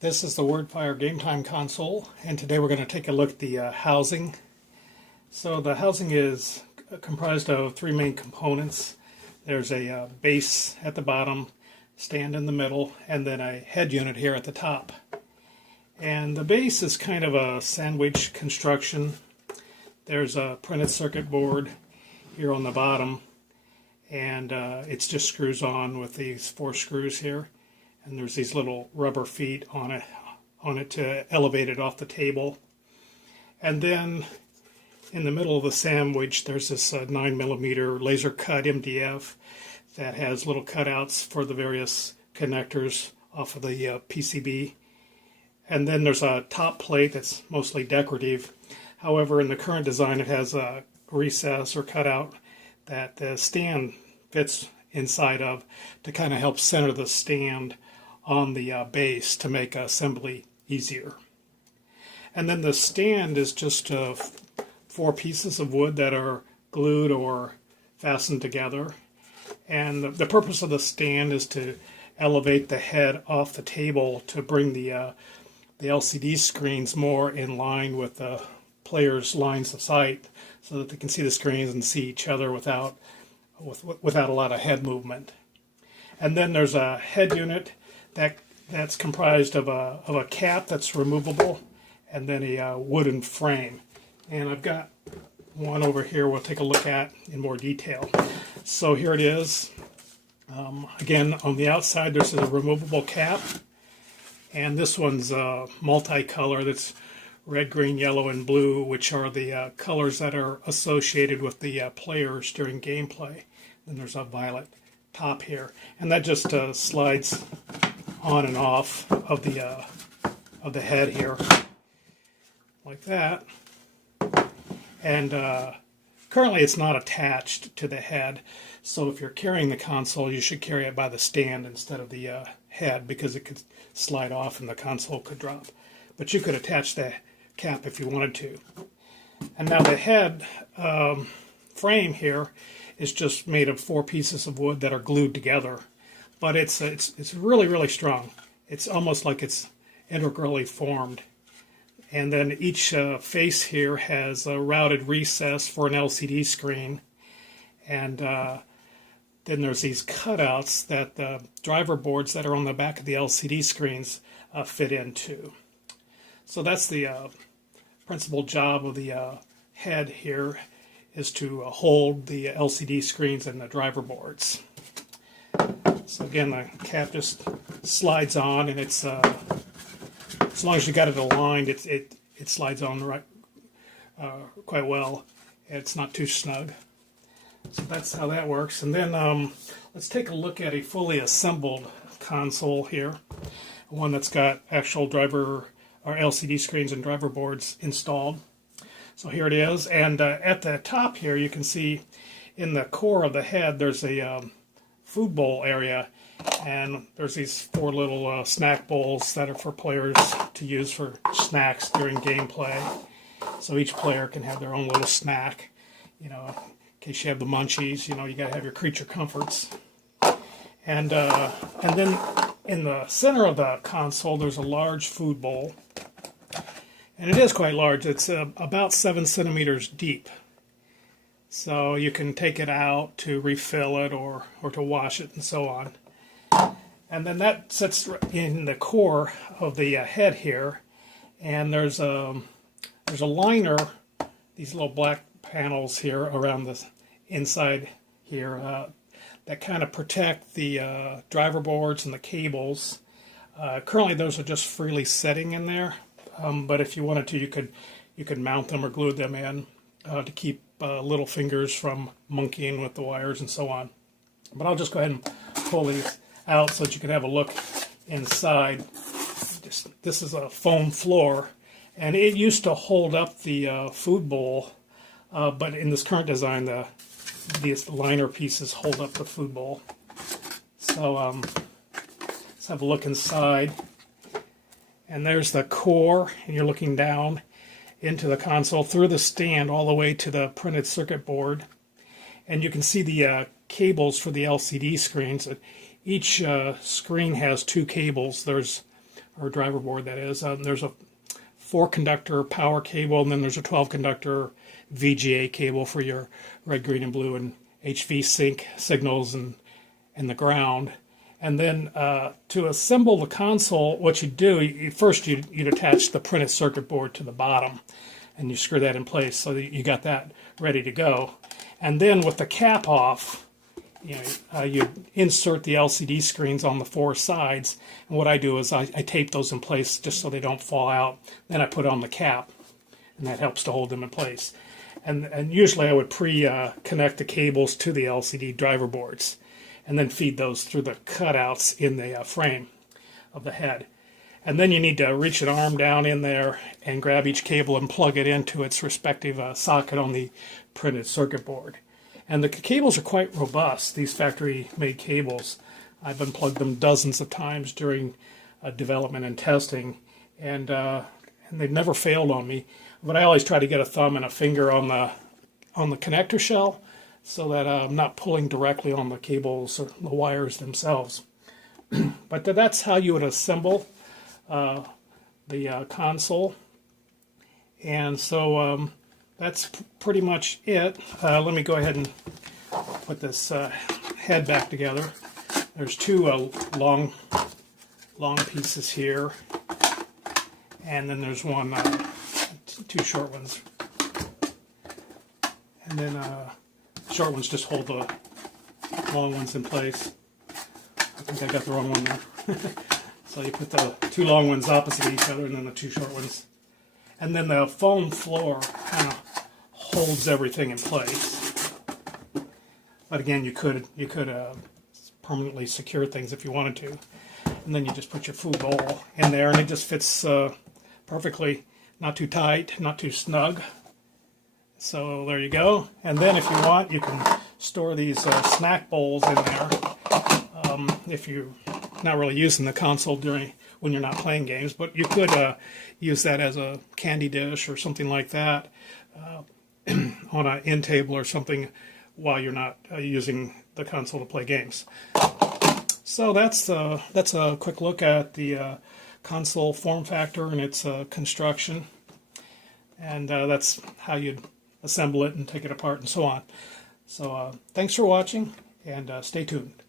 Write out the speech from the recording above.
This is the WordFire Game Time console, and today we're going to take a look at the housing. So the housing is comprised of three main components. There's a base at the bottom, stand in the middle, and then a head unit here at the top. And the base is kind of a sandwich construction. There's a printed circuit board here on the bottom, and it's just screws on with these 4 screws here. And there's these little rubber feet on it to elevate it off the table. And then in the middle of the sandwich, there's this 9mm laser cut MDF that has little cutouts for the various connectors off of the PCB. And then there's a top plate that's mostly decorative. However, in the current design, it has a recess or cutout that the stand fits inside of to kind of help center the stand on the base to make assembly easier. And then the stand is just 4 pieces of wood that are glued or fastened together. And the purpose of the stand is to elevate the head off the table to bring the LCD screens more in line with the players' lines of sight, so that they can see the screens and see each other without a lot of head movement. And then there's a head unit that's comprised of a cap that's removable, and then a wooden frame. And I've got one over here we'll take a look at in more detail. So here it is. Again, on the outside there's a removable cap, and this one's multicolor. That's red, green, yellow, and blue, which are the colors that are associated with the players during gameplay. Then there's a violet top here, and that just slides on and off of the head here, like that. And currently it's not attached to the head, so if you're carrying the console, you should carry it by the stand instead of the head, because it could slide off and the console could drop. But you could attach the cap if you wanted to. And now the head frame here is just made of 4 pieces of wood that are glued together. But it's really, really strong. It's almost like it's integrally formed. And then each face here has a routed recess for an LCD screen. And then there's these cutouts that the driver boards that are on the back of the LCD screens fit into. So that's the principal job of the head here, is to hold the LCD screens and the driver boards. So again, the cap just slides on, and it's as long as you got it aligned, it slides on right quite well. It's not too snug. So that's how that works. And then let's take a look at a fully assembled console here, one that's got actual driver or LCD screens and driver boards installed. So here it is, and at the top here you can see in the core of the head there's a food bowl area, and there's these 4 little snack bowls that are for players to use for snacks during gameplay. So each player can have their own little snack, in case you have the munchies. You got to have your creature comforts. And then in the center of the console there's a large food bowl, and it is quite large. It's about 7 centimeters deep. So you can take it out to refill it or to wash it and so on. And then that sits in the core of the head here. And there's a liner, these little black panels here around the inside here that kind of protect the driver boards and the cables. Currently those are just freely sitting in there, but if you wanted to, you could mount them or glue them in to keep little fingers from monkeying with the wires and so on. But I'll just go ahead and pull these out so that you can have a look inside. This is a foam floor, and it used to hold up the food bowl, but in this current design these liner pieces hold up the food bowl. So let's have a look inside. And there's the core, and you're looking down into the console through the stand all the way to the printed circuit board. And you can see the cables for the LCD screens. Each screen has 2 cables. There's or driver board that is. There's a 4-conductor power cable, and then there's a 12-conductor VGA cable for your red, green, and blue and HV sync signals and the ground. And then to assemble the console, what you do, first you'd attach the printed circuit board to the bottom, and you screw that in place so that you got that ready to go. And then with the cap off, you insert the LCD screens on the 4 sides. And what I do is I tape those in place just so they don't fall out. Then I put on the cap, and that helps to hold them in place. And usually I would connect the cables to the LCD driver boards, and then feed those through the cutouts in the frame of the head. And then you need to reach an arm down in there and grab each cable and plug it into its respective socket on the printed circuit board. And the cables are quite robust, these factory-made cables. I've unplugged them dozens of times during development and testing, and they've never failed on me. But I always try to get a thumb and a finger on the connector shell, so that I'm not pulling directly on the cables or the wires themselves. But that's how you would assemble the console. And so that's pretty much it. Let me go ahead and put this head back together. There's 2 long pieces here, and then there's 2 short ones. And then short ones just hold the long ones in place. I think I got the wrong one there. So you put the 2 long ones opposite each other, and then the 2 short ones. And then the foam floor kind of holds everything in place. But again, you could permanently secure things if you wanted to. And then you just put your food bowl in there, and it just fits perfectly. Not too tight, not too snug. So there you go. And then if you want, you can store these snack bowls in there if you're not really using the console when you're not playing games. But you could use that as a candy dish or something like that on an end table or something while you're not using the console to play games. So that's a quick look at the console form factor and its construction. And that's how you'd assemble it and take it apart and so on. So thanks for watching, and stay tuned.